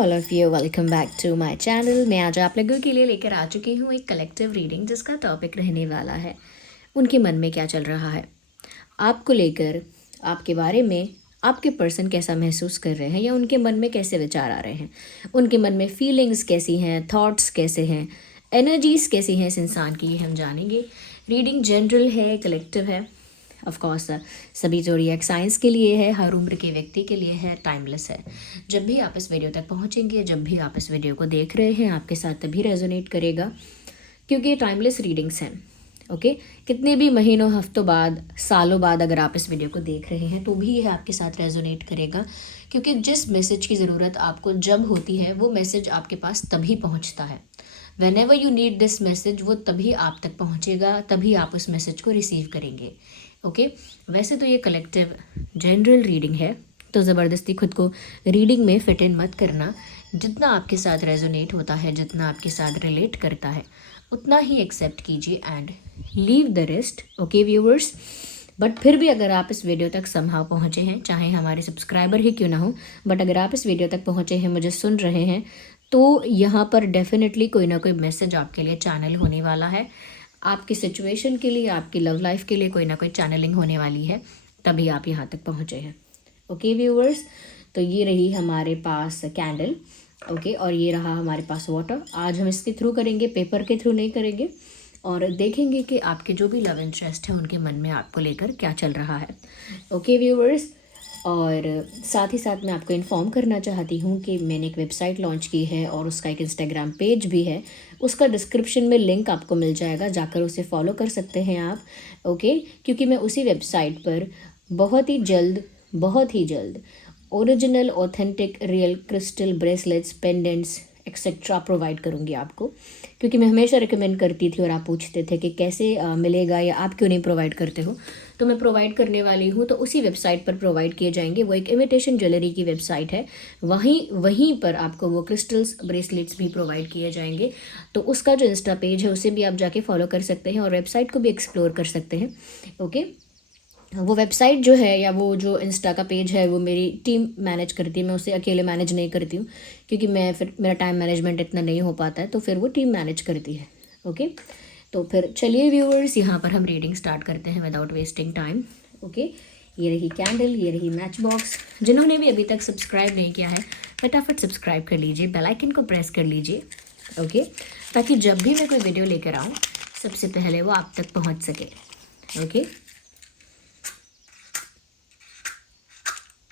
All of you, welcome back to my channel. मैं आज आप लोगों के लिए लेकर आ चुकी हूँ एक कलेक्टिव रीडिंग जिसका टॉपिक रहने वाला है उनके मन में क्या चल रहा है, आपको लेकर, आपके बारे में। आपके पर्सन कैसा महसूस कर रहे हैं या उनके मन में कैसे विचार आ रहे हैं, उनके मन में फीलिंग्स कैसी हैं, थॉट्स कैसे हैं, एनर्जीज कैसी हैं इस इंसान की, ये हम जानेंगे। रीडिंग जनरल है, कलेक्टिव है, ऑफ कोर्स सभी ज़ोडिएक साइंस के लिए है, हर उम्र के व्यक्ति के लिए है, टाइमलेस है। जब भी आप इस वीडियो तक पहुंचेंगे, जब भी आप इस वीडियो को देख रहे हैं, आपके साथ तभी रेजोनेट करेगा क्योंकि ये टाइमलेस रीडिंग्स हैं। ओके, कितने भी महीनों, हफ्तों बाद, सालों बाद अगर आप इस वीडियो को देख रहे हैं तो भी यह आपके साथ रेजोनेट करेगा क्योंकि जिस मैसेज की ज़रूरत आपको जब होती है वो मैसेज आपके पास तभी पहुंचता है। When ever you need this message, वो तभी आप तक पहुंचेगा, तभी आप उस मैसेज को रिसीव करेंगे। ओके, वैसे तो ये कलेक्टिव जनरल रीडिंग है, तो ज़बरदस्ती खुद को रीडिंग में फिट इन मत करना। जितना आपके साथ रेजोनेट होता है, जितना आपके साथ रिलेट करता है, उतना ही एक्सेप्ट कीजिए and leave the rest. Okay viewers, but फिर भी अगर आप इस वीडियो तक समहाउ पहुँचे हैं, चाहे हमारे सब्सक्राइबर ही क्यों ना हो, बट अगर आप इस वीडियो तक पहुँचे हैं, मुझे सुन रहे हैं, तो यहाँ पर डेफिनेटली कोई ना कोई मैसेज आपके लिए चैनल होने वाला है। आपकी सिचुएशन के लिए, आपकी लव लाइफ के लिए कोई ना कोई चैनलिंग होने वाली है, तभी आप यहाँ तक पहुँचे हैं। ओके व्यूअर्स, तो ये रही हमारे पास कैंडल। ओके, और ये रहा हमारे पास वाटर। आज हम इसके थ्रू करेंगे, पेपर के थ्रू नहीं करेंगे, और देखेंगे कि आपके जो भी लव इंटरेस्ट है उनके मन में आपको लेकर क्या चल रहा है। ओके व्यूअर्स, और साथ ही साथ मैं आपको इन्फॉर्म करना चाहती हूँ कि मैंने एक वेबसाइट लॉन्च की है और उसका एक इंस्टाग्राम पेज भी है। उसका डिस्क्रिप्शन में लिंक आपको मिल जाएगा, जाकर उसे फॉलो कर सकते हैं आप। ओके, क्योंकि मैं उसी वेबसाइट पर बहुत ही जल्द original, authentic, real crystal bracelets, pendants etcetera provide करूँगी आपको, क्योंकि मैं हमेशा रिकमेंड करती थी और आप पूछते थे कि कैसे मिलेगा या आप क्यों नहीं प्रोवाइड करते हो, तो मैं प्रोवाइड करने वाली हूँ। तो उसी वेबसाइट पर प्रोवाइड किए जाएंगे। वो एक इमिटेशन ज्वेलरी की वेबसाइट है, वहीं पर आपको वो क्रिस्टल्स ब्रेसलेट्स भी प्रोवाइड किए जाएंगे। तो उसका जो इंस्टा पेज है उसे भी आप जाके फॉलो कर सकते हैं और वेबसाइट को भी एक्सप्लोर कर सकते हैं। ओके, वो वेबसाइट जो है या वो जो इंस्टा का पेज है वो मेरी टीम मैनेज करती है, मैं उसे अकेले मैनेज नहीं करती हूँ क्योंकि मैं फिर मेरा टाइम मैनेजमेंट इतना नहीं हो पाता है, तो फिर वो टीम मैनेज करती है। ओके, तो फिर चलिए व्यूअर्स, यहाँ पर हम रीडिंग स्टार्ट करते हैं विदाउट वेस्टिंग टाइम। ओके, ये रही कैंडल, ये रही मैच बॉक्स। जिन्होंने भी अभी तक सब्सक्राइब नहीं किया है, फटाफट सब्सक्राइब कर लीजिए, बेल आइकन को प्रेस कर लीजिए। ओके, ताकि जब भी मैं कोई वीडियो लेकर आऊँ सबसे पहले वो आप तक पहुँच सके। Okay,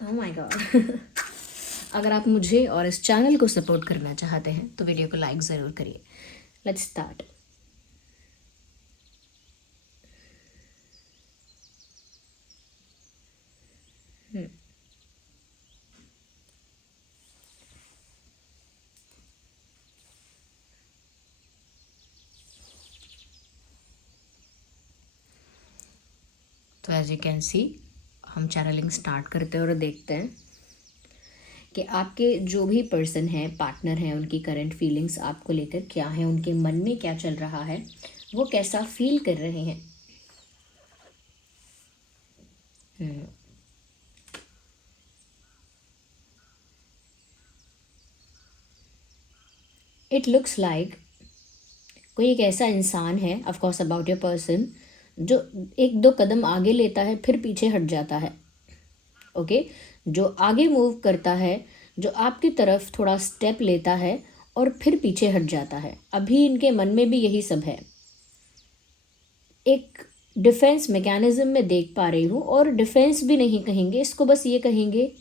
oh my God. अगर आप मुझे और इस चैनल को सपोर्ट करना चाहते हैं तो वीडियो को लाइक ज़रूर करिए। Let's start. तो एज यू कैन सी, हम चैनलिंग स्टार्ट करते हैं और देखते हैं कि आपके जो भी पर्सन हैं, पार्टनर हैं, उनकी करंट फीलिंग्स आपको लेकर क्या है, उनके मन में क्या चल रहा है, वो कैसा फील कर रहे हैं। इट लुक्स लाइक कोई एक ऐसा इंसान है, of course about your person, जो एक दो कदम आगे लेता है फिर पीछे हट जाता है। ओके, जो आगे मूव करता है, जो आपकी तरफ थोड़ा स्टेप लेता है और फिर पीछे हट जाता है। अभी इनके मन में भी यही सब है। एक डिफेंस मैकेनिज्म में देख पा रही हूँ, और डिफेंस भी नहीं कहेंगे इसको, बस ये कहेंगे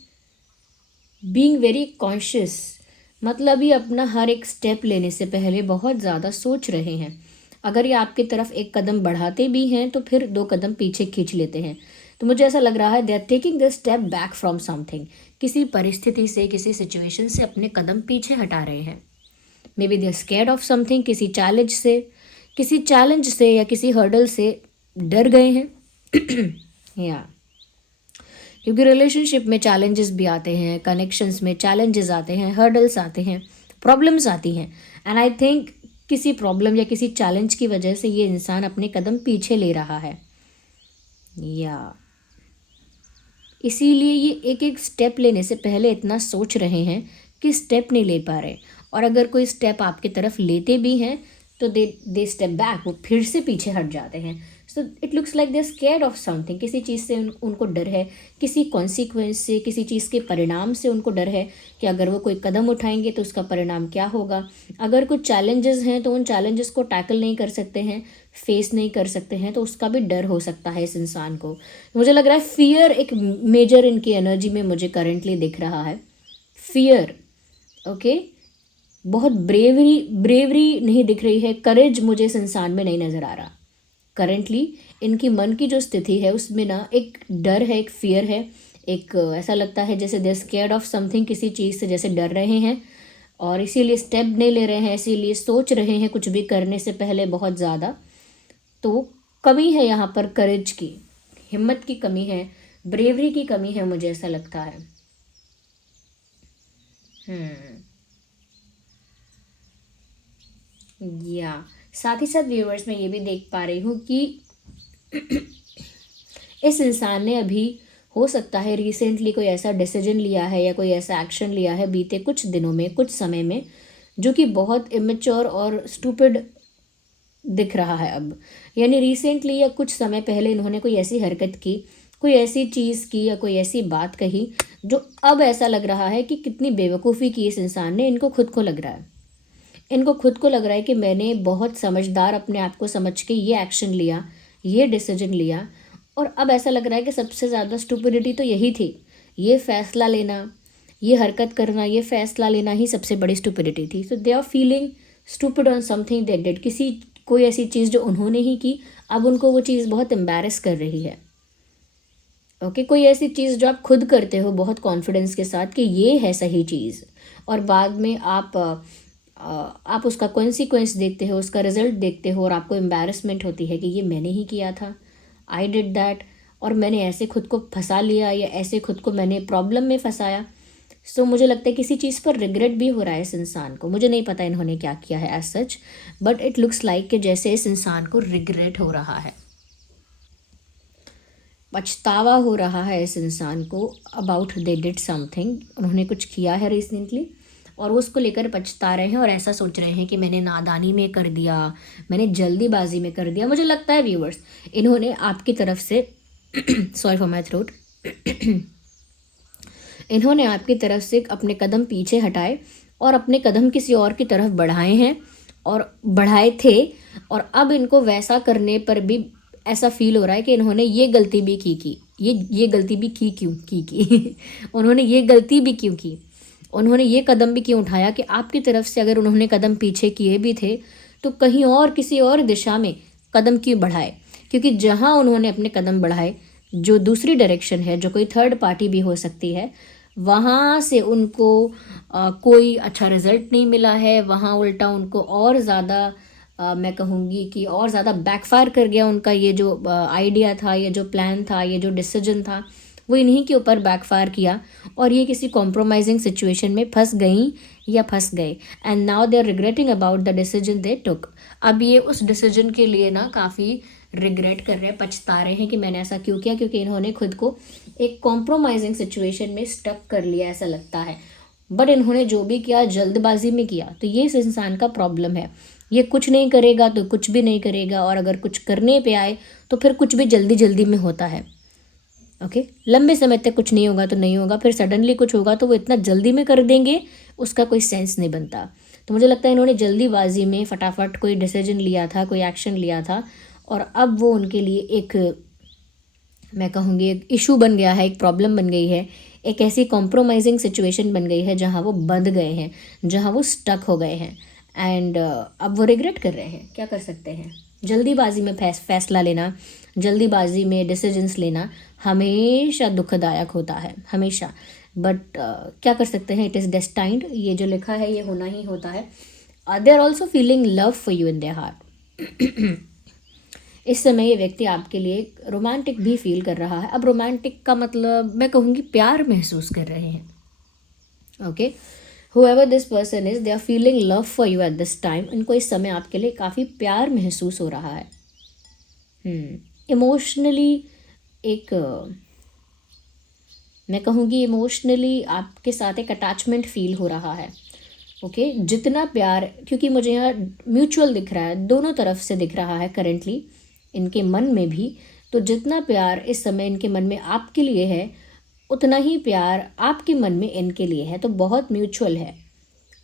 बीइंग वेरी कॉन्शियस। मतलब ये अपना हर एक स्टेप लेने से पहले बहुत ज़्यादा सोच रहे हैं। अगर ये आपकी तरफ एक कदम बढ़ाते भी हैं तो फिर दो कदम पीछे खींच लेते हैं। तो मुझे ऐसा लग रहा है they are taking the step back from something. किसी परिस्थिति से, किसी सिचुएशन से अपने कदम पीछे हटा रहे हैं। Maybe they are scared of something, किसी चैलेंज से या किसी हर्डल से डर गए हैं। या क्योंकि रिलेशनशिप में चैलेंजेस भी आते हैं, कनेक्शंस में चैलेंजेस आते हैं, हर्डल्स आते हैं, प्रॉब्लम्स आती हैं, एंड आई थिंक किसी प्रॉब्लम या किसी चैलेंज की वजह से ये इंसान अपने कदम पीछे ले रहा है, या इसीलिए ये एक एक स्टेप लेने से पहले इतना सोच रहे हैं कि स्टेप नहीं ले पा रहे, और अगर कोई स्टेप आपकी तरफ लेते भी हैं तो दे स्टेप बैक, वो फिर से पीछे हट जाते हैं. So it looks like they are scared of something. किसी चीज़ से उनको डर है, किसी कॉन्सिक्वेंस से, किसी चीज़ के परिणाम से उनको डर है कि अगर वो कोई कदम उठाएंगे तो उसका परिणाम क्या होगा. अगर कुछ चैलेंजेस हैं तो उन चैलेंजेस को टैकल नहीं कर सकते हैं, फेस नहीं कर सकते हैं, तो उसका भी डर हो सकता है इस इंसान को. मुझे लग रहा है फियर एक मेजर इनकी एनर्जी में मुझे करंटली दिख रहा है. Fear, okay. बहुत ब्रेवरी नहीं दिख रही है, करेज मुझे इस इंसान में नहीं नज़र आ रहा. करंटली इनकी मन की जो स्थिति है उसमें ना एक डर है, एक फियर है, एक ऐसा लगता है जैसे दे स्केर्ड ऑफ समथिंग, किसी चीज़ से जैसे डर रहे हैं और इसीलिए स्टेप नहीं ले रहे हैं, इसीलिए सोच रहे हैं कुछ भी करने से पहले बहुत ज़्यादा. तो कमी है यहाँ पर, करेज की, हिम्मत की कमी है, ब्रेवरी की कमी है, मुझे ऐसा लगता है. या साथ ही साथ व्यूअर्स मैं ये भी देख पा रही हूँ कि इस इंसान ने अभी हो सकता है रिसेंटली कोई ऐसा डिसीजन लिया है या कोई ऐसा एक्शन लिया है बीते कुछ दिनों में, कुछ समय में, जो कि बहुत इमेच्योर और स्टूपिड दिख रहा है अब. यानी रिसेंटली या कुछ समय पहले इन्होंने कोई ऐसी हरकत की, कोई ऐसी चीज़ की या कोई ऐसी बात कही जो अब ऐसा लग रहा है कि कितनी बेवकूफ़ी की इस इंसान ने. इनको खुद को लग रहा है, इनको खुद को लग रहा है कि मैंने बहुत समझदार अपने आप को समझ के ये एक्शन लिया, ये डिसीजन लिया, और अब ऐसा लग रहा है कि सबसे ज़्यादा स्टुपिडिटी तो यही थी. ये फैसला लेना, ये हरकत करना, ये फैसला लेना ही सबसे बड़ी स्टुपिडिटी थी. So they are feeling stupid on something they did. कोई ऐसी चीज़ जो उन्होंने ही की, अब उनको वो चीज़ बहुत एम्बैरस कर रही है. ओके, कोई ऐसी चीज़ जो आप खुद करते हो बहुत कॉन्फिडेंस के साथ कि ये है सही चीज़, और बाद में आप उसका कॉन्सिक्वेंस देखते हो, उसका रिजल्ट देखते हो, और आपको एम्बैरसमेंट होती है कि ये मैंने ही किया था, आई डिड दैट, और मैंने ऐसे खुद को फंसा लिया या ऐसे खुद को मैंने प्रॉब्लम में फंसाया. सो मुझे लगता है किसी चीज़ पर रिग्रेट भी हो रहा है इस इंसान को. मुझे नहीं पता इन्होंने क्या किया है as such, but it looks like कि जैसे इस इंसान को रिग्रेट हो रहा है, पछतावा हो रहा है इस इंसान को अबाउट दे डिड समथिंग. उन्होंने कुछ किया है रिसेंटली और वो उसको लेकर पछता रहे हैं और ऐसा सोच रहे हैं कि मैंने नादानी में कर दिया, मैंने जल्दीबाजी में कर दिया. मुझे लगता है व्यूवर्स, इन्होंने आपकी तरफ से सॉरी फॉर माई थ्रोट, इन्होंने आपकी तरफ से अपने कदम पीछे हटाए और अपने कदम किसी और की तरफ बढ़ाए हैं, और बढ़ाए थे, और अब इनको वैसा करने पर भी ऐसा फील हो रहा है कि इन्होंने ये गलती भी की ये गलती भी की क्यों की उन्होंने ये गलती भी क्यों की, उन्होंने ये कदम भी क्यों उठाया कि आपकी तरफ से अगर उन्होंने कदम पीछे किए भी थे तो कहीं और किसी और दिशा में कदम क्यों बढ़ाए. क्योंकि जहाँ उन्होंने अपने कदम बढ़ाए, जो दूसरी डायरेक्शन है, जो कोई थर्ड पार्टी भी हो सकती है, वहाँ से उनको कोई अच्छा रिजल्ट नहीं मिला है. वहाँ उल्टा उनको और ज़्यादा मैं कहूँगी कि और ज़्यादा बैकफायर कर गया उनका ये जो आइडिया था, ये जो प्लान था, ये जो डिसीजन था, वो इन्हीं के ऊपर बैकफायर किया और ये किसी कॉम्प्रोमाइजिंग सिचुएशन में फंस गई या फंस गए. And now they are regretting about the decision they took. अब ये उस डिसीजन के लिए ना काफ़ी रिग्रेट कर रहे हैं, पछता रहे हैं कि मैंने ऐसा क्यों किया, क्योंकि इन्होंने खुद को एक कॉम्प्रोमाइजिंग सिचुएशन में स्टक कर लिया ऐसा लगता है. बट इन्होंने जो भी किया जल्दबाजी में किया, तो ये इस इंसान का प्रॉब्लम है. ये कुछ नहीं करेगा तो कुछ भी नहीं करेगा, और अगर कुछ करने पे आए तो फिर कुछ भी जल्दी जल्दी में होता है. ओके, लंबे समय तक कुछ नहीं होगा तो नहीं होगा, फिर सडनली कुछ होगा तो वो इतना जल्दी में कर देंगे, उसका कोई सेंस नहीं बनता. तो मुझे लगता है इन्होंने जल्दीबाजी में फटाफट कोई डिसीजन लिया था, कोई एक्शन लिया था, और अब वो उनके लिए एक, मैं कहूँगी एक इशू बन गया है, एक प्रॉब्लम बन गई है, एक ऐसी कॉम्प्रोमाइजिंग सिचुएशन बन गई है जहाँ वो बंध गए हैं, जहाँ वो स्टक हो गए हैं. एंड अब वो रिग्रेट कर रहे हैं. क्या कर सकते हैं, जल्दीबाजी में फैसला लेना, जल्दीबाजी में डिसीजंस लेना हमेशा दुखदायक होता है, हमेशा. बट क्या कर सकते हैं, इट इज़ डेस्टाइंड. ये जो लिखा है ये होना ही होता है. They are also feeling love for you in their heart. इस समय ये व्यक्ति आपके लिए रोमांटिक भी फील कर रहा है. अब रोमांटिक का मतलब मैं कहूँगी प्यार महसूस कर रहे हैं. Okay, whoever this person is, they are feeling love for you at this time. इनको इस समय आपके लिए काफ़ी प्यार महसूस हो रहा है. इमोशनली एक मैं कहूँगी इमोशनली आपके साथ एक अटैचमेंट फील हो रहा है। ओके, जितना प्यार, क्योंकि मुझे यहाँ म्यूचुअल दिख रहा है, दोनों तरफ से दिख रहा है करंटली, इनके मन में भी। तो जितना प्यार इस समय इनके मन में आपके लिए है, उतना ही प्यार आपके मन में इनके लिए है। तो बहुत म्यूचुअल है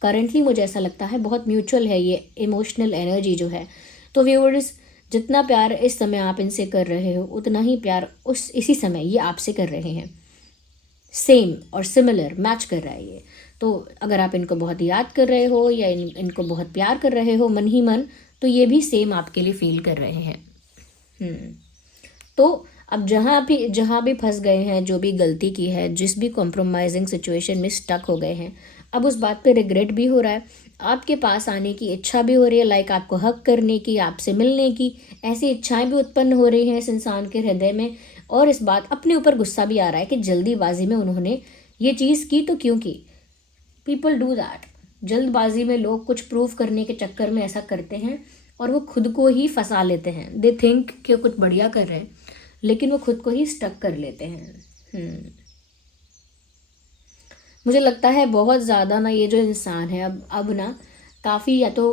करंटली, मुझे ऐसा लगता है बहुत म्यूचुअल है ये इमोशनल एनर्जी जो है। तो व्यूअर्स, जितना प्यार इस समय आप इनसे कर रहे हो, उतना ही प्यार इसी समय ये आपसे कर रहे हैं। सेम और सिमिलर मैच कर रहा है ये। तो अगर आप इनको बहुत याद कर रहे हो या इनको बहुत प्यार कर रहे हो मन ही मन, तो ये भी सेम आपके लिए फील कर रहे हैं। तो अब जहाँ भी फंस गए हैं, जो भी गलती की है, जिस भी कॉम्प्रोमाइजिंग सिचुएशन में स्टक हो गए हैं, अब उस बात पे रिग्रेट भी हो रहा है, आपके पास आने की इच्छा भी हो रही है, लाइक आपको हक करने की, आपसे मिलने की, ऐसी इच्छाएं भी उत्पन्न हो रही हैं इस इंसान के हृदय में। और इस बात अपने ऊपर गुस्सा भी आ रहा है कि जल्दीबाजी में उन्होंने ये चीज़ की। तो क्यों की? People do that. जल्दबाजी में लोग कुछ प्रूव करने के चक्कर में ऐसा करते हैं और वो खुद को ही फंसा लेते हैं। दे थिंक कि कुछ बढ़िया कर रहे हैं, लेकिन वो खुद को ही स्टक कर लेते हैं। मुझे लगता है बहुत ज़्यादा ना ये जो इंसान है अब ना काफ़ी या तो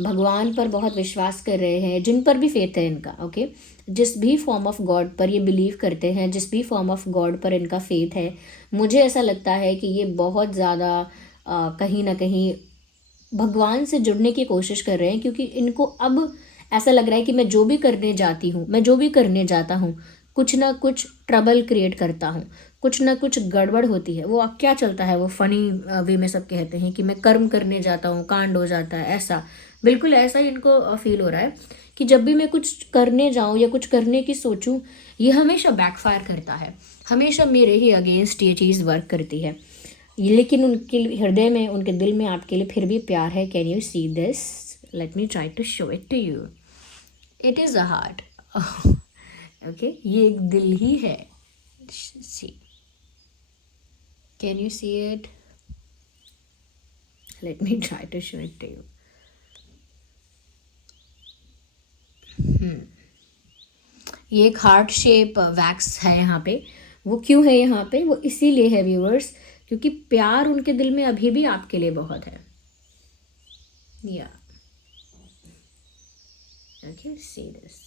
भगवान पर बहुत विश्वास कर रहे हैं, जिन पर भी फेथ है इनका, ओके, जिस भी फॉर्म ऑफ गॉड पर ये बिलीव करते हैं, जिस भी फॉर्म ऑफ गॉड पर इनका फेथ है, मुझे ऐसा लगता है कि ये बहुत ज़्यादा कहीं ना कहीं भगवान से जुड़ने की कोशिश कर रहे हैं। क्योंकि इनको अब ऐसा लग रहा है कि मैं जो भी करने जाती हूँ, मैं जो भी करने जाता हूँ, कुछ ना कुछ ट्रबल क्रिएट करता हूँ, कुछ ना कुछ गड़बड़ होती है। वो अब क्या चलता है, वो फनी वे में सब कहते हैं कि मैं कर्म करने जाता हूँ, कांड हो जाता है, ऐसा बिल्कुल ऐसा ही इनको फील हो रहा है कि जब भी मैं कुछ करने जाऊँ या कुछ करने की सोचूं, ये हमेशा बैकफायर करता है, हमेशा मेरे ही अगेंस्ट ये चीज़ वर्क करती है। लेकिन उनके हृदय में, उनके दिल में आपके लिए फिर भी प्यार है। Can you see this? Let me try to show it to you. It is a heart. Okay, ये एक दिल ही है। See, can you see it? Let me try to show it to you. ये एक हार्ट शेप वैक्स है यहाँ पे। वो क्यों है यहाँ पे? वो इसीलिए है व्यूअर्स, क्योंकि प्यार उनके दिल में अभी भी आपके लिए बहुत है। या ओके, सी दिस।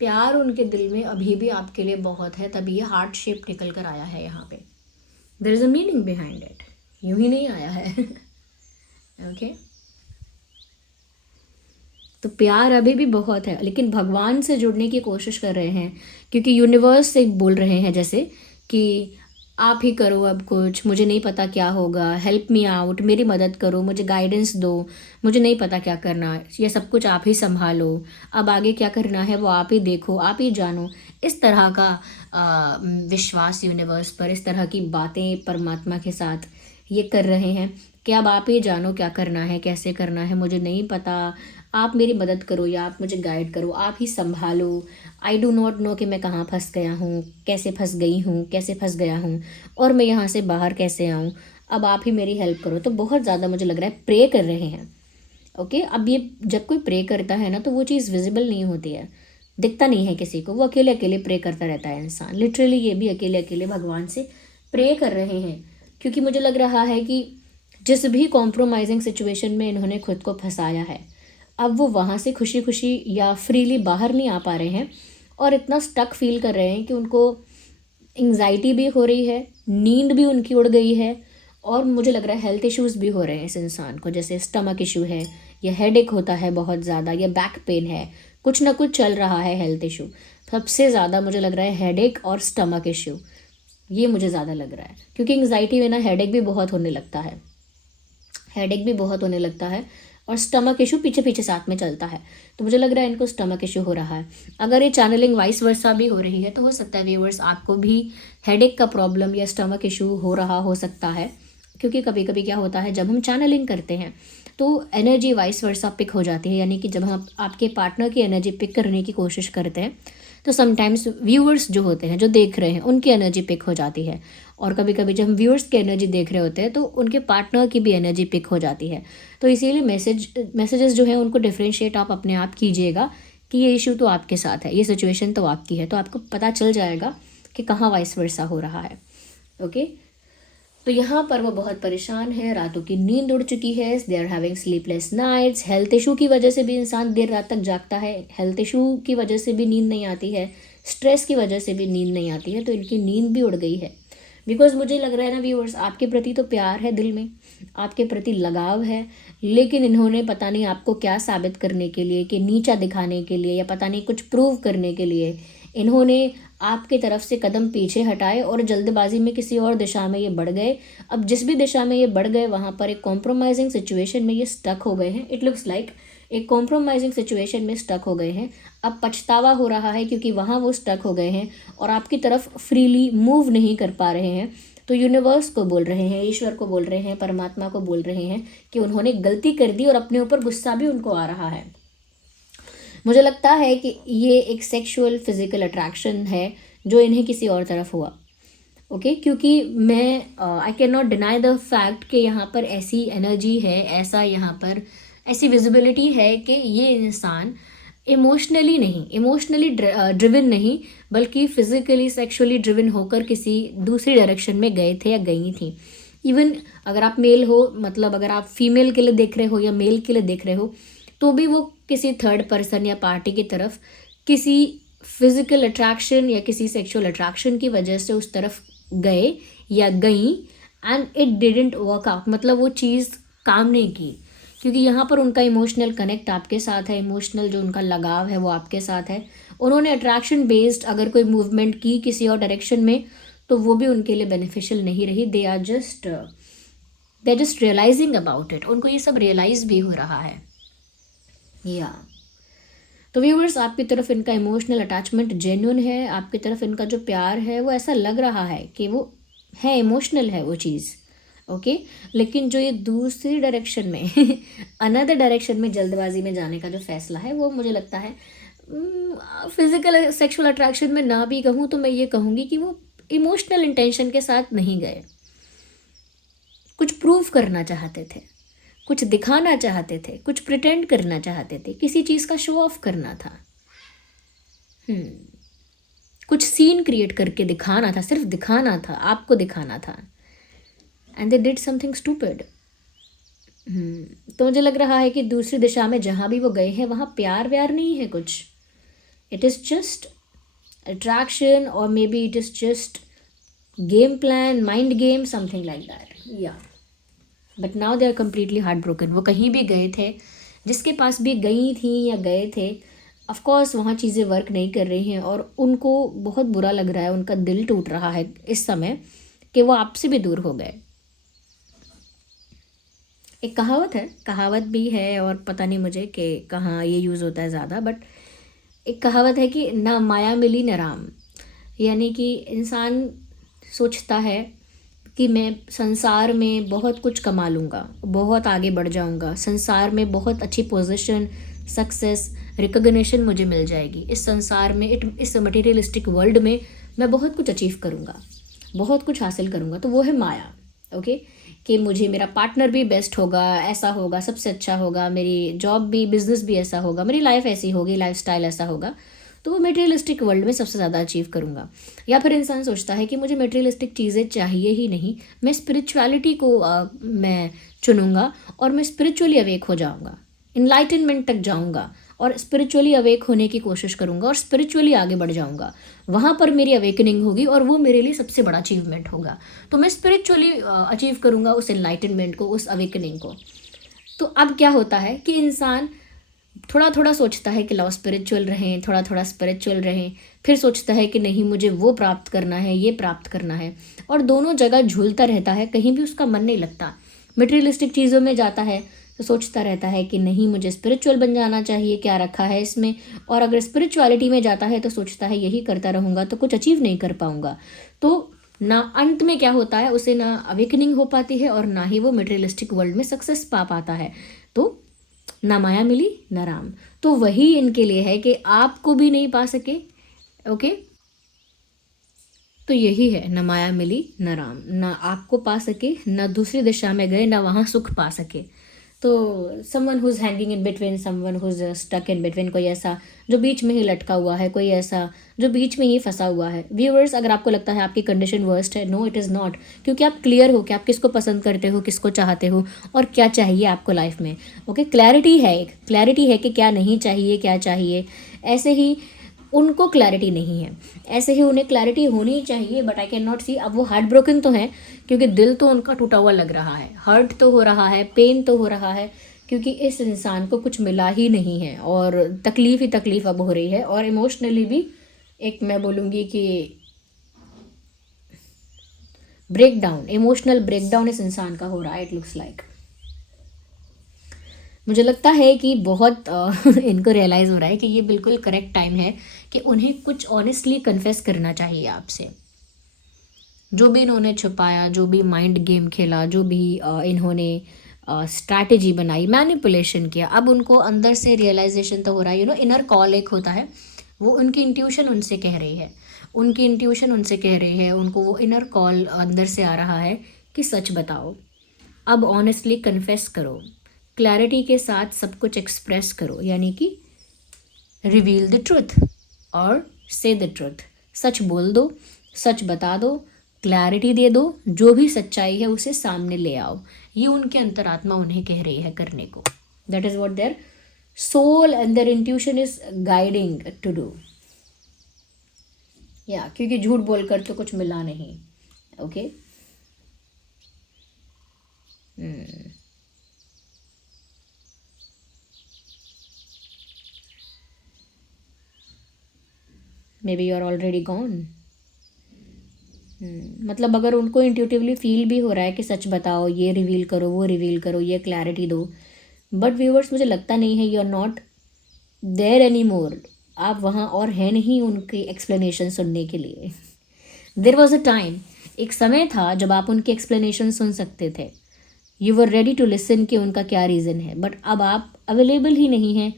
प्यार उनके दिल में अभी भी आपके लिए बहुत है, तभी ये हार्ट शेप निकल कर आया है यहाँ पे। There is a meaning behind it, यूं ही नहीं आया है। ओके तो प्यार अभी भी बहुत है, लेकिन भगवान से जुड़ने की कोशिश कर रहे हैं, क्योंकि यूनिवर्स से बोल रहे हैं जैसे कि आप ही करो अब कुछ, मुझे नहीं पता क्या होगा, हेल्प मी आउट, मेरी मदद करो, मुझे गाइडेंस दो, मुझे नहीं पता क्या करना, ये सब कुछ आप ही संभालो, अब आगे क्या करना है वो आप ही देखो, आप ही जानो। इस तरह का विश्वास यूनिवर्स पर, इस तरह की बातें परमात्मा के साथ ये कर रहे हैं कि अब आप ही जानो क्या करना है, कैसे करना है, मुझे नहीं पता, आप मेरी मदद करो या आप मुझे गाइड करो, आप ही संभालो। आई डू नॉट नो कि मैं कहाँ फंस गया हूँ, कैसे फंस गई हूँ, कैसे फंस गया हूँ, और मैं यहाँ से बाहर कैसे आऊँ, अब आप ही मेरी हेल्प करो। तो बहुत ज़्यादा मुझे लग रहा है प्रे कर रहे हैं। ओके, अब ये जब कोई प्रे करता है ना, तो वो चीज़ विजिबल नहीं होती है, दिखता नहीं है किसी को, वो अकेले अकेले प्रे करता रहता है इंसान। लिटरली ये भी अकेले अकेले भगवान से प्रे कर रहे हैं, क्योंकि मुझे लग रहा है कि जिस भी कॉम्प्रोमाइजिंग सिचुएशन में इन्होंने खुद को फंसाया है, अब वो वहाँ से खुशी खुशी या फ्रीली बाहर नहीं आ पा रहे हैं, और इतना स्टक फील कर रहे हैं कि उनको एंग्जाइटी भी हो रही है, नींद भी उनकी उड़ गई है, और मुझे लग रहा है हेल्थ इश्यूज़ भी हो रहे हैं इस इंसान को, जैसे स्टमक इशू है, या हेडेक होता है बहुत ज़्यादा, या बैक पेन है, कुछ ना कुछ चल रहा है हेल्थ इशू। सबसे ज़्यादा मुझे लग रहा है हेडेक और स्टमक इशू, ये मुझे ज़्यादा लग रहा है, क्योंकि एंग्जाइटी में ना हेडेक भी बहुत होने लगता है, हेडेक भी बहुत होने लगता है, और स्टमक इशू पीछे पीछे साथ में चलता है। तो मुझे लग रहा है इनको स्टमक इशू हो रहा है। अगर ये चैनलिंग वाइस वर्सा भी हो रही है, तो हो सकता है व्यूअर्स आपको भी हेडेक का प्रॉब्लम या स्टमक इशू हो रहा हो सकता है, क्योंकि कभी कभी क्या होता है जब हम चैनलिंग करते हैं तो एनर्जी वाइस वर्सा पिक हो जाती है, यानी कि जब हम आपके पार्टनर की एनर्जी पिक करने की कोशिश करते हैं, तो समटाइम्स व्यूअर्स जो होते हैं, जो देख रहे हैं, उनकी एनर्जी पिक हो जाती है, और कभी कभी जब हम व्यूअर्स की एनर्जी देख रहे होते हैं तो उनके पार्टनर की भी एनर्जी पिक हो जाती है। तो इसीलिए मैसेजेस जो है उनको डिफ्रेंशिएट आप अपने आप कीजिएगा कि ये इशू तो आपके साथ है, ये सिचुएशन तो आपकी है, तो आपको पता चल जाएगा कि कहाँ वाइस वर्सा हो रहा है। ओके, तो यहाँ पर वो बहुत परेशान है, रातों की नींद उड़ चुकी है, they are having sleepless nights, health issue की वजह से भी इंसान देर रात तक जागता है, हेल्थ इशू की वजह से भी नींद नहीं आती है, स्ट्रेस की वजह से भी नींद नहीं आती है, तो इनकी नींद भी उड़ गई है। बिकॉज मुझे लग रहा है ना व्यूअर्स, आपके प्रति तो प्यार है, दिल में आपके प्रति लगाव है, लेकिन इन्होंने पता नहीं आपको क्या साबित करने के लिए, कि नीचा दिखाने के लिए या पता नहीं कुछ प्रूव करने के लिए, इन्होंने आपकी तरफ से कदम पीछे हटाए और जल्दबाजी में किसी और दिशा में ये बढ़ गए। अब जिस भी दिशा में ये बढ़ गए वहाँ पर एक कॉम्प्रोमाइजिंग सिचुएशन में ये स्टक हो गए हैं। इट लुक्स लाइक एक कॉम्प्रोमाइजिंग सिचुएशन में स्टक हो गए हैं। अब पछतावा हो रहा है क्योंकि वहाँ वो स्टक हो गए हैं और आपकी तरफ फ्रीली मूव नहीं कर पा रहे हैं। तो यूनिवर्स को बोल रहे हैं, ईश्वर को बोल रहे हैं, परमात्मा को बोल रहे हैं कि उन्होंने गलती कर दी और अपने ऊपर गुस्सा भी उनको आ रहा है। मुझे लगता है कि ये एक सेक्सुअल फिजिकल अट्रैक्शन है जो इन्हें किसी और तरफ हुआ। ओके, क्योंकि मैं I can not deny the fact कि यहाँ पर ऐसी एनर्जी है, ऐसा यहाँ पर ऐसी विजिबिलिटी है कि ये इंसान इमोशनली ड्रिवन नहीं, बल्कि फिजिकली सेक्सुअली ड्रिवन होकर किसी दूसरी डायरेक्शन में गए थे या गई थी। इवन अगर आप मेल हो, मतलब अगर आप फीमेल के लिए देख रहे हो या मेल के लिए देख रहे हो, तो भी वो किसी थर्ड पर्सन या पार्टी की तरफ किसी फिजिकल अट्रैक्शन या किसी सेक्सुअल अट्रैक्शन की वजह से उस तरफ गए या गई, and it didn't work out, मतलब वो चीज़ काम नहीं की, क्योंकि यहाँ पर उनका इमोशनल कनेक्ट आपके साथ है, इमोशनल जो उनका लगाव है वो आपके साथ है। उन्होंने अट्रैक्शन बेस्ड अगर कोई मूवमेंट की किसी और डायरेक्शन में, तो वो भी उनके लिए बेनिफिशियल नहीं रही। They are just realising about it, उनको ये सब रियलाइज भी हो रहा है। या तो व्यूवर्स, आपकी तरफ इनका इमोशनल अटैचमेंट जेन्युइन है, आपकी तरफ इनका जो प्यार है वो ऐसा लग रहा है कि वो है, इमोशनल है वो चीज़। ओके, लेकिन जो ये दूसरी डायरेक्शन में अनदर डायरेक्शन में जल्दबाजी में जाने का जो फैसला है, वो मुझे लगता है फिजिकल सेक्सुअल अट्रैक्शन में ना भी कहूँ तो मैं ये कहूँगी कि वो इमोशनल इंटेंशन के साथ नहीं गए, कुछ प्रूव करना चाहते थे, कुछ दिखाना चाहते थे, कुछ प्रिटेंड करना चाहते थे, किसी चीज़ का शो ऑफ करना था, कुछ सीन क्रिएट करके दिखाना था, सिर्फ दिखाना था, आपको दिखाना था, and they did something stupid. तो मुझे लग रहा है कि दूसरी दिशा में जहाँ भी वो गए हैं वहाँ प्यार व्यार नहीं है कुछ, इट इज़ जस्ट अट्रैक्शन, और maybe it is just game plan, mind game, something like that. या but now they are completely heart broken. वो कहीं भी गए थे, जिसके पास भी गई थी या गए थे, ऑफकोर्स वहाँ चीज़ें वर्क नहीं कर रही हैं और उनको बहुत बुरा लग रहा है, उनका दिल टूट रहा है इस समय कि वो आपसे भी दूर हो गए। एक कहावत भी है और पता नहीं मुझे कि कहाँ ये यूज़ होता है ज़्यादा, बट एक कहावत है कि ना माया मिली न राम, यानी कि इंसान सोचता है कि मैं संसार में बहुत कुछ कमा लूँगा, बहुत आगे बढ़ जाऊँगा, संसार में बहुत अच्छी पोजीशन, सक्सेस, रिकॉग्निशन मुझे मिल जाएगी, इस संसार में इस मटेरियलिस्टिक वर्ल्ड में मैं बहुत कुछ अचीव करूँगा, बहुत कुछ हासिल करूँगा। तो वो है माया। ओके, कि मुझे मेरा पार्टनर भी बेस्ट होगा, ऐसा होगा, सबसे अच्छा होगा, मेरी जॉब भी, बिजनेस भी ऐसा होगा, मेरी लाइफ ऐसी होगी, लाइफस्टाइल ऐसा होगा, तो वो मटेरियलिस्टिक वर्ल्ड में सबसे ज़्यादा अचीव करूँगा। या फिर इंसान सोचता है कि मुझे मटेरियलिस्टिक चीज़ें चाहिए ही नहीं, मैं स्पिरिचुअलिटी को मैं चुनूँगा और मैं स्पिरिचुअली अवेक हो जाऊँगा, इनलाइटनमेंट तक जाऊँगा और स्पिरिचुअली अवेक होने की कोशिश करूँगा और स्पिरिचुअली आगे बढ़ जाऊँगा, वहाँ पर मेरी अवेकनिंग होगी और वो मेरे लिए सबसे बड़ा अचीवमेंट होगा। तो मैं स्पिरिचुअली अचीव करूँगा उस इनलाइटनमेंट को, उस अवेकनिंग को। तो अब क्या होता है कि इंसान थोड़ा थोड़ा सोचता है कि लाओ स्पिरिचुअल रहें, थोड़ा थोड़ा स्पिरिचुअल रहें, फिर सोचता है कि नहीं मुझे वो प्राप्त करना है, ये प्राप्त करना है, और दोनों जगह झूलता रहता है, कहीं भी उसका मन नहीं लगता। मटेरियलिस्टिक चीज़ों में जाता है तो सोचता रहता है कि नहीं मुझे स्पिरिचुअल बन जाना चाहिए, क्या रखा है इसमें, और अगर स्पिरिचुअलिटी में जाता है तो सोचता है यही करता रहूँगा तो कुछ अचीव नहीं कर पाऊँगा। तो ना अंत में क्या होता है, उसे ना अवेकनिंग हो पाती है और ना ही वो मटेरियलिस्टिक वर्ल्ड में सक्सेस पा पाता है। तो ना माया मिली न राम। तो वही इनके लिए है कि आपको भी नहीं पा सके। ओके, तो यही है, न माया मिली न राम, ना आपको पा सके, न दूसरी दिशा में गए, ना वहाँ सुख पा सके। तो someone who's hanging in between, someone who's stuck in between, कोई ऐसा जो बीच में ही लटका हुआ है, कोई ऐसा जो बीच में ही फंसा हुआ है। व्यूअर्स, अगर आपको लगता है आपकी कंडीशन वर्स्ट है, नो इट इज़ नॉट, क्योंकि आप क्लियर हो कि आप किसको पसंद करते हो, किसको चाहते हो और क्या चाहिए आपको लाइफ में। ओके, क्लैरिटी है, एक क्लैरिटी है कि क्या नहीं चाहिए, क्या चाहिए। ऐसे ही उनको क्लैरिटी नहीं है, ऐसे ही उन्हें क्लैरिटी होनी चाहिए, बट आई कैन नॉट सी। अब वो हार्ट ब्रोकन तो है, क्योंकि दिल तो उनका टूटा हुआ लग रहा है, हर्ट तो हो रहा है, पेन तो हो रहा है, क्योंकि इस इंसान को कुछ मिला ही नहीं है और तकलीफ़ ही तकलीफ़ अब हो रही है। और इमोशनली भी एक मैं बोलूँगी कि ब्रेकडाउन, इमोशनल ब्रेकडाउन इस इंसान का हो रहा है, इट लुक्स लाइक। मुझे लगता है कि बहुत इनको रियलाइज़ हो रहा है कि ये बिल्कुल करेक्ट टाइम है कि उन्हें कुछ ऑनेस्टली कन्फेस करना चाहिए आपसे। जो भी इन्होंने छुपाया, जो भी माइंड गेम खेला, जो भी इन्होंने स्ट्रैटेजी बनाई, मैनिपुलेशन किया, अब उनको अंदर से रियलाइजेशन तो हो रहा है। इनर कॉल एक होता है, वो उनकी इंट्यूशन उनसे कह रही है, उनकी इंट्यूशन उनसे कह रही है, उनको वो इनर कॉल अंदर से आ रहा है कि सच बताओ, अब ऑनेस्टली कन्फेस करो, क्लैरिटी के साथ सब कुछ एक्सप्रेस करो, यानी कि रिवील द ट्रुथ और से द ट्रुथ। सच बोल दो, सच बता दो, क्लैरिटी दे दो, जो भी सच्चाई है उसे सामने ले आओ। ये उनके अंतरात्मा उन्हें कह रही है करने को। That is what their soul and their intuition is guiding to do. या क्योंकि झूठ बोलकर तो कुछ मिला नहीं। Okay, maybe you are already gone. मतलब अगर उनको इंट्यूटिवली फील भी हो रहा है कि सच बताओ, ये रिवील करो, वो रिवील करो, ये क्लैरिटी दो, बट व्यूवर्स मुझे लगता नहीं है, you are not there any more. आप वहाँ और हैं नहीं उनकी एक्सप्लेनेशन सुनने के लिए। देर वॉज अ टाइम, एक समय था जब आप उनकी एक्सप्लेनेशन सुन सकते थे, you were ready to listen कि उनका क्या रीज़न है, बट अब आप अवेलेबल ही नहीं हैं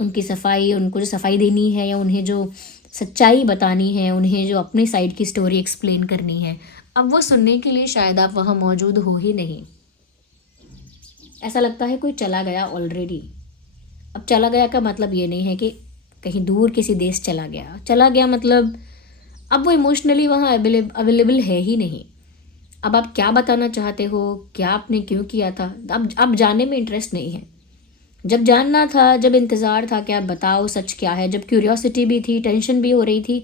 उनकी सफाई, उनको जो सफाई देनी है या उन्हें जो सच्चाई बतानी है, उन्हें जो अपनी साइड की स्टोरी एक्सप्लेन करनी है, अब वो सुनने के लिए शायद आप वहाँ मौजूद हो ही नहीं। ऐसा लगता है कोई चला गया ऑलरेडी। अब चला गया का मतलब ये नहीं है कि कहीं दूर किसी देश चला गया, चला गया मतलब अब वो इमोशनली वहाँ अवेलेबल है ही नहीं। अब आप क्या बताना चाहते हो, क्या आपने क्यों किया था, अब जानने में इंटरेस्ट नहीं है। जब जानना था, जब इंतज़ार था कि आप बताओ सच क्या है, जब क्यूरियोसिटी भी थी, टेंशन भी हो रही थी,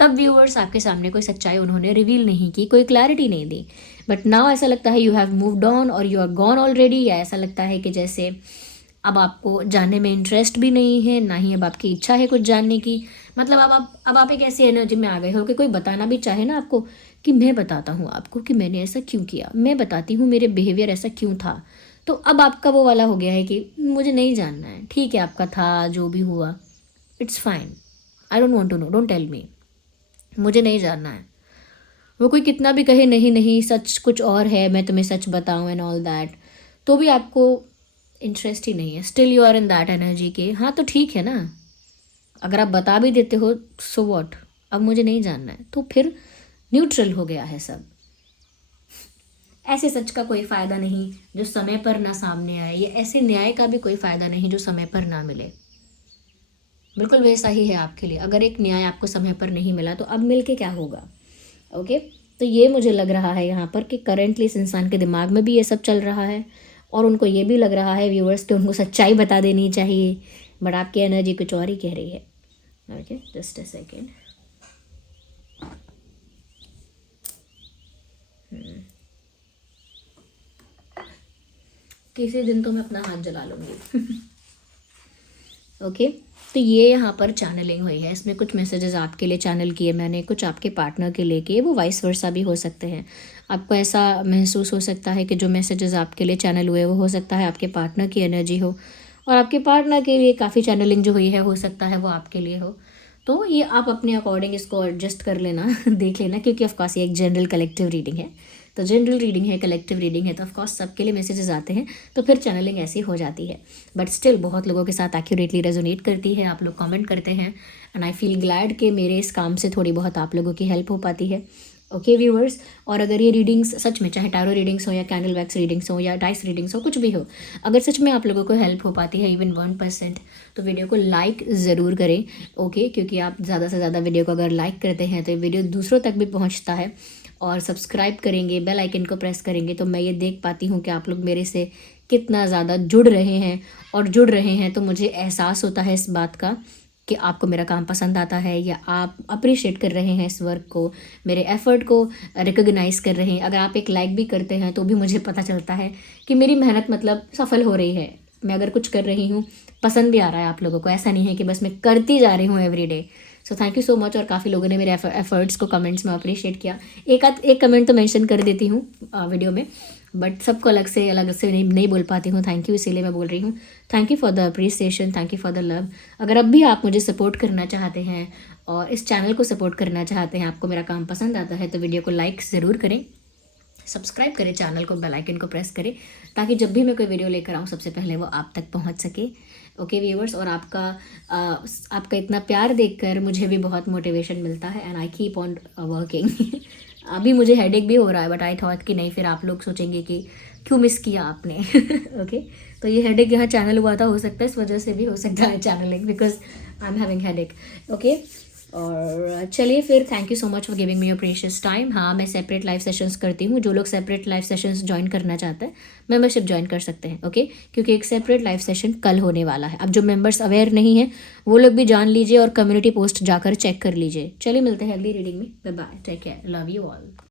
तब व्यूअर्स आपके सामने कोई सच्चाई उन्होंने रिवील नहीं की, कोई क्लैरिटी नहीं दी। बट नाउ ऐसा लगता है यू हैव मूव्ड ऑन और यू आर गॉन ऑलरेडी। या ऐसा लगता है कि जैसे अब आपको जानने में इंटरेस्ट भी नहीं है, ना ही अब आपकी इच्छा है कुछ जानने की। मतलब अब आप एक ऐसी एनर्जी में आ गए हो कि कोई बताना भी चाहे ना आपको कि मैं बताता हूँ आपको कि मैंने ऐसा क्यों किया, मैं बताती हूँ मेरे बिहेवियर ऐसा क्यों था, तो अब आपका वो वाला हो गया है कि मुझे नहीं जानना है, ठीक है आपका था जो भी हुआ, it's fine, I don't want to know, don't tell me, मुझे नहीं जानना है। वो कोई कितना भी कहे नहीं नहीं सच कुछ और है, मैं तुम्हें सच बताऊँ एंड ऑल दैट, तो भी आपको इंटरेस्ट ही नहीं है। Still you are in that energy के हाँ तो ठीक है ना, अगर आप बता भी देते हो सो व्हाट, अब मुझे नहीं जानना है, तो फिर न्यूट्रल हो गया है सब। ऐसे सच का कोई फ़ायदा नहीं जो समय पर ना सामने आए, या ऐसे न्याय का भी कोई फ़ायदा नहीं जो समय पर ना मिले। बिल्कुल वैसा ही है आपके लिए, अगर एक न्याय आपको समय पर नहीं मिला तो अब मिल के क्या होगा। ओके, तो ये मुझे लग रहा है यहाँ पर कि करेंटली इस इंसान के दिमाग में भी ये सब चल रहा है और उनको ये भी लग रहा है व्यूअर्स कि उनको सच्चाई बता देनी चाहिए, बट आपकी एनर्जी कुछ और ही कह रही है। Okay, just a second. किसी दिन तो मैं अपना हाथ जला लूँगी। ओके, तो ये यहाँ पर चैनलिंग हुई है, इसमें कुछ मैसेजेस आपके लिए चैनल किए मैंने, कुछ आपके पार्टनर के लिए किए, वो वाइस वर्सा भी हो सकते हैं। आपको ऐसा महसूस हो सकता है कि जो मैसेजेस आपके लिए चैनल हुए वो हो सकता है आपके पार्टनर की एनर्जी हो, और आपके पार्टनर के लिए काफ़ी चैनलिंग जो हुई है हो सकता है वो आपके लिए हो। तो ये आप अपने अकॉर्डिंग इसको एडजस्ट कर लेना, देख लेना, क्योंकि ऑफकोर्स ये एक जनरल कलेक्टिव रीडिंग है। तो जनरल रीडिंग है, कलेक्टिव रीडिंग है, तो ऑफकोर्स सबके लिए मैसेजेस आते हैं, तो फिर चैनलिंग ऐसी हो जाती है। बट स्टिल बहुत लोगों के साथ एक्यूरेटली रेजोनेट करती है, आप लोग कमेंट करते हैं, एंड आई फील ग्लैड कि मेरे इस काम से थोड़ी बहुत आप लोगों की हेल्प हो पाती है। ओके व्यूअर्स, और अगर ये रीडिंग्स सच में, चाहे टैरो रीडिंग्स हो या कैंडल वैक्स रीडिंग्स हो या डाइस रीडिंग्स हो, कुछ भी हो, अगर सच में आप लोगों को हेल्प हो पाती है इवन 1%, तो वीडियो को लाइक ज़रूर करें। ओके, क्योंकि आप ज़्यादा से ज़्यादा वीडियो को अगर लाइक करते हैं तो ये वीडियो दूसरों तक भी पहुँचता है, और सब्सक्राइब करेंगे, बेल आइकन को प्रेस करेंगे तो मैं ये देख पाती हूँ कि आप लोग मेरे से कितना ज़्यादा जुड़ रहे हैं, और जुड़ रहे हैं तो मुझे एहसास होता है इस बात का कि आपको मेरा काम पसंद आता है, या आप अप्रिशिएट कर रहे हैं इस वर्क को, मेरे एफ़र्ट को रिकॉग्नाइज़ कर रहे हैं। अगर आप एक लाइक भी करते हैं तो भी मुझे पता चलता है कि मेरी मेहनत मतलब सफल हो रही है। मैं अगर कुछ कर रही हूँ, पसंद भी आ रहा है आप लोगों को, ऐसा नहीं है कि बस मैं करती जा रही हूँ everyday. So thank you so much. और काफ़ी लोगों ने मेरे एफर्ट्स को कमेंट्स में अप्रिशिएट किया। एक कमेंट तो मेंशन कर देती हूँ वीडियो में, बट सबको अलग से नहीं बोल पाती हूँ। थैंक यू, इसीलिए मैं बोल रही हूँ। Thank you for the appreciation, thank you for the love. अगर अब भी आप मुझे सपोर्ट करना चाहते हैं और इस चैनल को सपोर्ट करना चाहते हैं, आपको मेरा काम पसंद आता है, तो वीडियो को लाइक ज़रूर करें, सब्सक्राइब करें चैनल को, बेल आइकन को प्रेस करें, ताकि जब भी मैं कोई वीडियो लेकर आऊँ सबसे पहले वो आप तक पहुँच सके। ओके व्यूअर्स, और आपका इतना प्यार देखकर मुझे भी बहुत मोटिवेशन मिलता है, and I keep on working. अभी मुझे हेडेक भी हो रहा है, बट आई थॉट कि नहीं, फिर आप लोग सोचेंगे कि क्यों मिस किया आपने। ओके, तो ये हेडेक यहाँ चैनल हुआ था, हो सकता है इस वजह से भी हो सकता है channelling, because I am having headache. Okay, और चलिए फिर, thank you so much for giving me your precious time. हाँ, मैं सेपरेट लाइव सेशंस करती हूँ। जो लोग सेपरेट लाइव सेशंस ज्वाइन करना चाहते हैं, मेंबरशिप ज्वाइन कर सकते हैं। ओके, क्योंकि एक सेपरेट लाइव सेशन कल होने वाला है। अब जो मेंबर्स अवेयर नहीं हैं वो लोग भी जान लीजिए, और कम्युनिटी पोस्ट जाकर चेक कर लीजिए। चलिए मिलते हैं अगली रीडिंग में। Bye bye, take care, love you all.